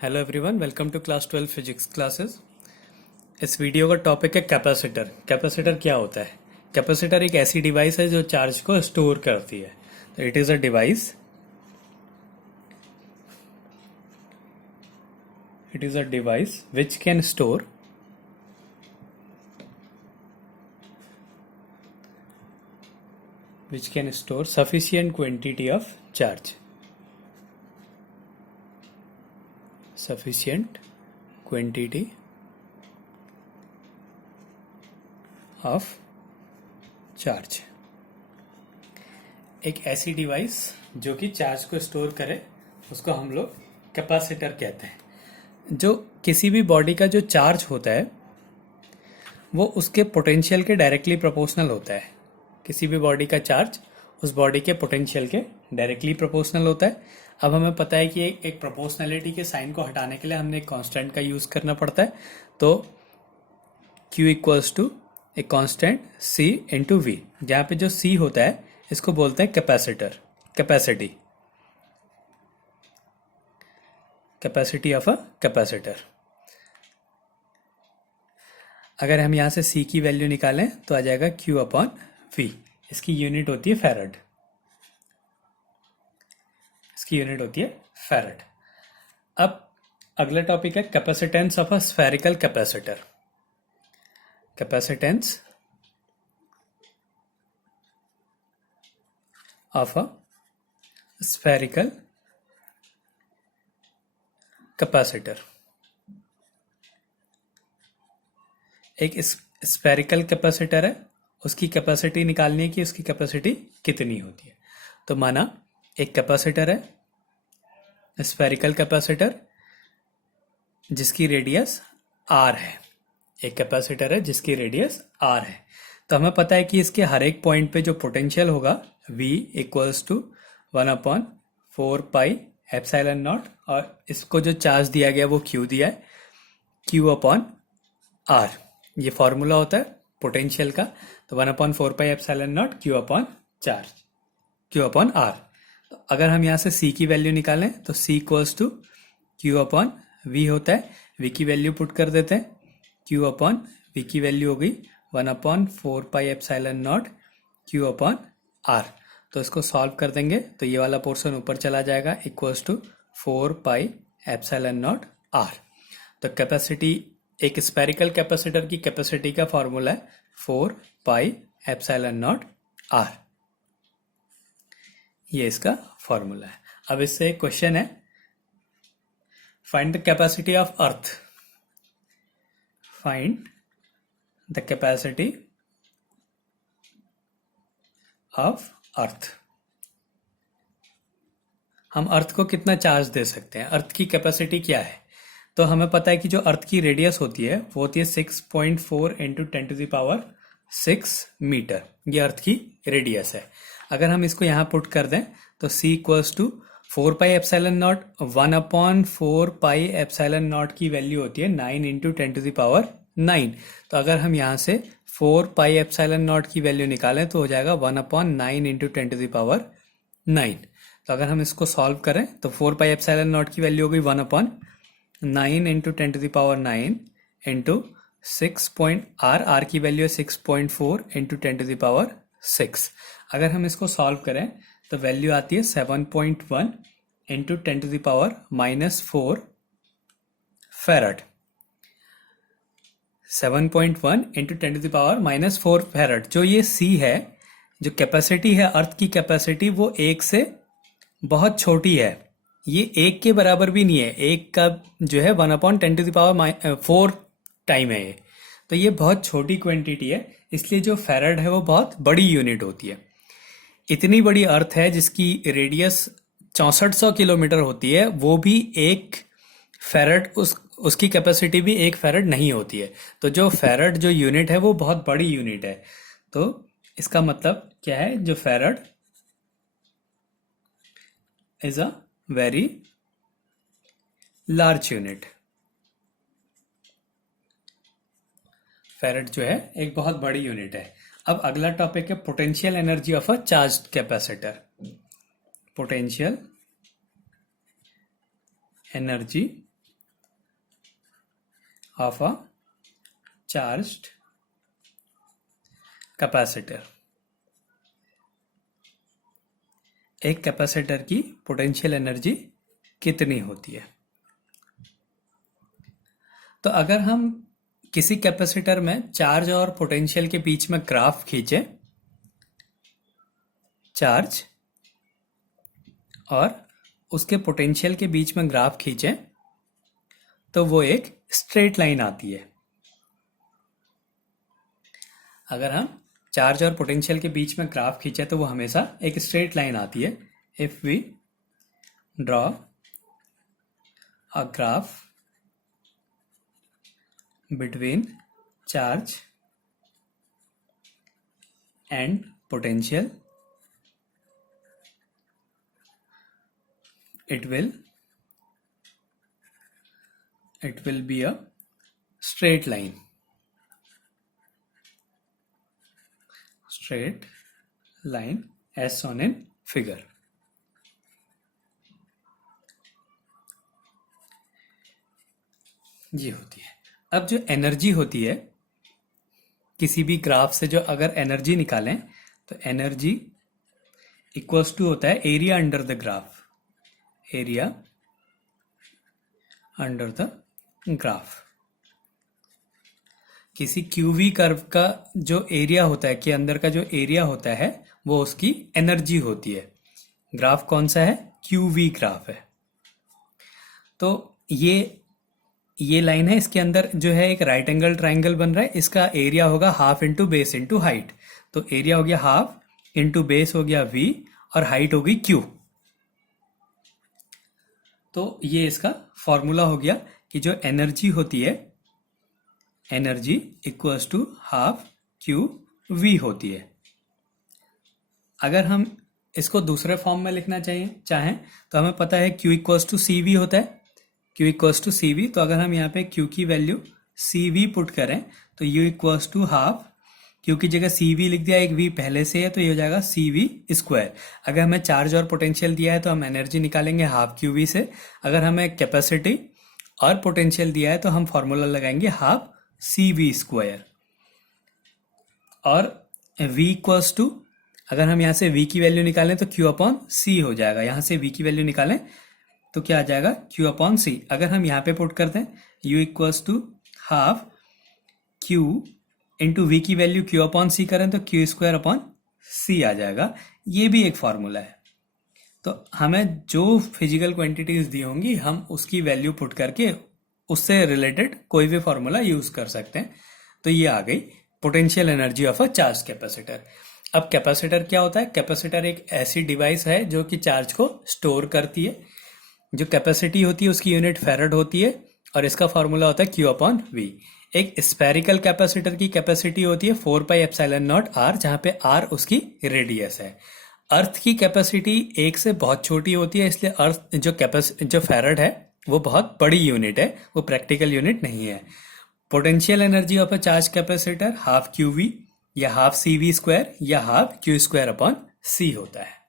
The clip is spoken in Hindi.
Hello everyone, welcome to class 12 physics classes. इस वीडियो का टॉपिक है कैपेसिटर। कैपेसिटर क्या होता है? कैपेसिटर एक ऐसी डिवाइस है जो चार्ज को स्टोर करती है। तो it is a device which can store sufficient quantity of charge. Sufficient quantity of charge. एक ऐसी डिवाइस जो कि चार्ज को स्टोर करे उसको हम लोग कैपेसिटर कहते हैं। जो किसी भी बॉडी का जो चार्ज होता है वो उसके पोटेंशियल के डायरेक्टली प्रोपोर्शनल होता है। किसी भी बॉडी का चार्ज उस बॉडी के पोटेंशियल के डायरेक्टली प्रोपोर्शनल होता है। अब हमें पता है कि एक प्रोपोर्शनलिटी के साइन को हटाने के लिए हमने एक कांस्टेंट का यूज करना पड़ता है। तो Q equals to a constant C into V, जहाँ पे जो C होता है इसको बोलते हैं capacitor, capacity of a capacitor. अगर हम यहाँ से C की वैल्यू निकालें तो आ जाएगा Q अपॉन V। इसकी यूनिट होती है फैरड। अब अगला टॉपिक है capacitance of a spherical capacitor. Capacitance of a spherical capacitor. एक स्फेरिकल कैपेसिटर है, उसकी कैपेसिटी निकालनी है कि उसकी कैपेसिटी कितनी होती है। तो माना एक कैपेसिटर है, स्फेरिकल कैपेसिटर, जिसकी रेडियस r है। एक कैपेसिटर है जिसकी रेडियस r है। तो हमें पता है कि इसके हर एक पॉइंट पे जो पोटेंशियल होगा v इक्वल्स टू 1/4πε0, और इसको जो चार्ज दिया गया वो q दिया है, q अपॉन r। ये फॉर्मूला होता है पोटेंशियल का। तो 1/4πε0 q अपॉन r। तो अगर हम यहाँ से c की वैल्यू निकालें तो c equals to q upon v होता है। v की वैल्यू पुट कर देते हैं। q अपॉन v की वैल्यू हो गई 1/4πε0 q अपॉन r। तो इसको सॉल्व कर देंगे तो ये वाला पोर्शन ऊपर चला जाएगा, इक्वल्स टू 4πε0 r। तो कैपेसिटी, एक स्फेरिकल कैपेसिटर की कैपेसिटी का फॉर्मूला है 4πε0 r। ये इसका फॉर्मूला है। अब इससे एक क्वेश्चन है, find the capacity of earth. Find the capacity of earth. हम अर्थ को कितना चार्ज दे सकते हैं, अर्थ की कैपेसिटी क्या है? तो हमें पता है कि जो अर्थ की रेडियस होती है वो होती है 6.4 इंटू 10⁶ मीटर। ये अर्थ की रेडियस है। अगर हम इसको यहाँ पुट कर दें तो c इक्वल्स टू 4πε0, 1/4πε0 की वैल्यू होती है 9 इंटू 10⁹। तो अगर हम यहाँ से 4πε0 की वैल्यू निकालें तो हो जाएगा 1/9 इंटू 10⁹। तो अगर हम इसको सॉल्व करें तो 4πε0 की वैल्यू हो गई 1/9 इंटू 10⁹ इंटू 6 की वैल्यू है 6.4 इंटू 10⁶। अगर हम इसको सॉल्व करें तो वैल्यू आती है 7.1 इंटू 10⁻⁻4 फैरड। 7.1 into 10⁻⁻4 farad. जो ये C है, जो कैपेसिटी है अर्थ की कैपेसिटी, वो एक से बहुत छोटी है। ये एक के बराबर भी नहीं है, एक का जो है 1/10⁴ टाइम है ये। तो ये बहुत छोटी क्वांटिटी है, इसलिए जो फैरड है वो बहुत बड़ी यूनिट होती है। इतनी बड़ी अर्थ है जिसकी रेडियस 6400 किलोमीटर होती है, वो भी एक फैरड, उसकी कैपेसिटी भी एक फैरड नहीं होती है। तो जो फैरड जो यूनिट है वो बहुत बड़ी यूनिट है। तो इसका मतलब क्या है, जो farad is a very large unit. Farad जो है एक बहुत बड़ी यूनिट है। अब अगला टॉपिक है potential energy of a charged capacitor. Potential energy of a charged capacitor. एक कैपेसिटर की पोटेंशियल एनर्जी कितनी होती है? तो अगर हम किसी कैपेसिटर में चार्ज और पोटेंशियल के बीच में ग्राफ खींचे, चार्ज और उसके पोटेंशियल के बीच में ग्राफ खींचे, तो वो एक स्ट्रेट लाइन आती है। अगर हम चार्ज और पोटेंशियल के बीच में ग्राफ खींचे तो वो हमेशा एक स्ट्रेट लाइन आती है। If we draw a graph between charge and potential, it will be a straight line, as shown in figure। ये होती है। अब जो एनर्जी होती है किसी भी ग्राफ से, जो अगर एनर्जी निकालें तो एनर्जी इक्वल्स टू होता है area under the graph, area under the graph. किसी क्यूवी कर्व का जो एरिया होता है, के अंदर का जो एरिया होता है, वो उसकी एनर्जी होती है। ग्राफ कौन सा है? क्यूवी ग्राफ है। तो ये लाइन है, इसके अंदर जो है एक राइट एंगल ट्राइंगल बन रहा है। इसका एरिया होगा half into base into height. तो एरिया हो गया हाफ, इंटू बेस हो गया वी, और हाइट होगी क्यू। तो ये इसका फॉर्मूला हो गया कि जो एनर्जी होती है, energy equals to half Q V होती है। अगर हम इसको दूसरे फॉर्म में लिखना चाहें तो हमें पता है Q equals to C V होता है, Q equals to C V. तो अगर हम यहाँ पे Q की वैल्यू सी वी पुट करें तो U equals to half, Q की जगह सी वी लिख दिया, एक V पहले से है तो ये हो जाएगा सी वी स्क्वायर। अगर हमें चार्ज और पोटेंशियल दिया है तो हम एनर्जी निकालेंगे हाफ क्यू वी से। अगर हमें कैपेसिटी और पोटेंशियल दिया है तो हम फॉर्मूला लगाएंगे हाफ सी वी स्क्वायर। और V इक्वल्स टू, अगर हम यहाँ से V की वैल्यू निकालें तो Q अपॉन C हो जाएगा। यहाँ से V की वैल्यू निकालें तो क्या आ जाएगा? Q upon C। अगर हम यहाँ पे पुट करते हैं U equals to half Q into V की वैल्यू Q अपॉन C करें तो Q स्क्वायर अपॉन C आ जाएगा। ये भी एक फॉर्मूला है। तो हमें जो फिजिकल क्वांटिटीज दी होंगी हम उसकी वैल्यू पुट करके उससे रिलेटेड कोई भी फॉर्मूला यूज कर सकते हैं। तो ये आ गई potential energy of a charge capacitor. अब कैपेसिटर क्या होता है? कैपेसिटर एक ऐसी डिवाइस है जो कि चार्ज को स्टोर करती है। जो कैपेसिटी होती है उसकी यूनिट फैराड होती है और इसका फॉर्मूला होता है Q अपॉन V। एक स्फेरिकल कैपेसिटर की कैपेसिटी होती है 4πε0 R, जहां पे R उसकी रेडियस है। अर्थ की कैपेसिटी 1 से बहुत छोटी होती है, इसलिए अर्थ जो फैराड है वो बहुत बड़ी यूनिट है, वो प्रैक्टिकल यूनिट नहीं है। Potential energy of a charge capacitor half Q V या हाफ सी वी स्क्वायर या half Q square upon C होता है।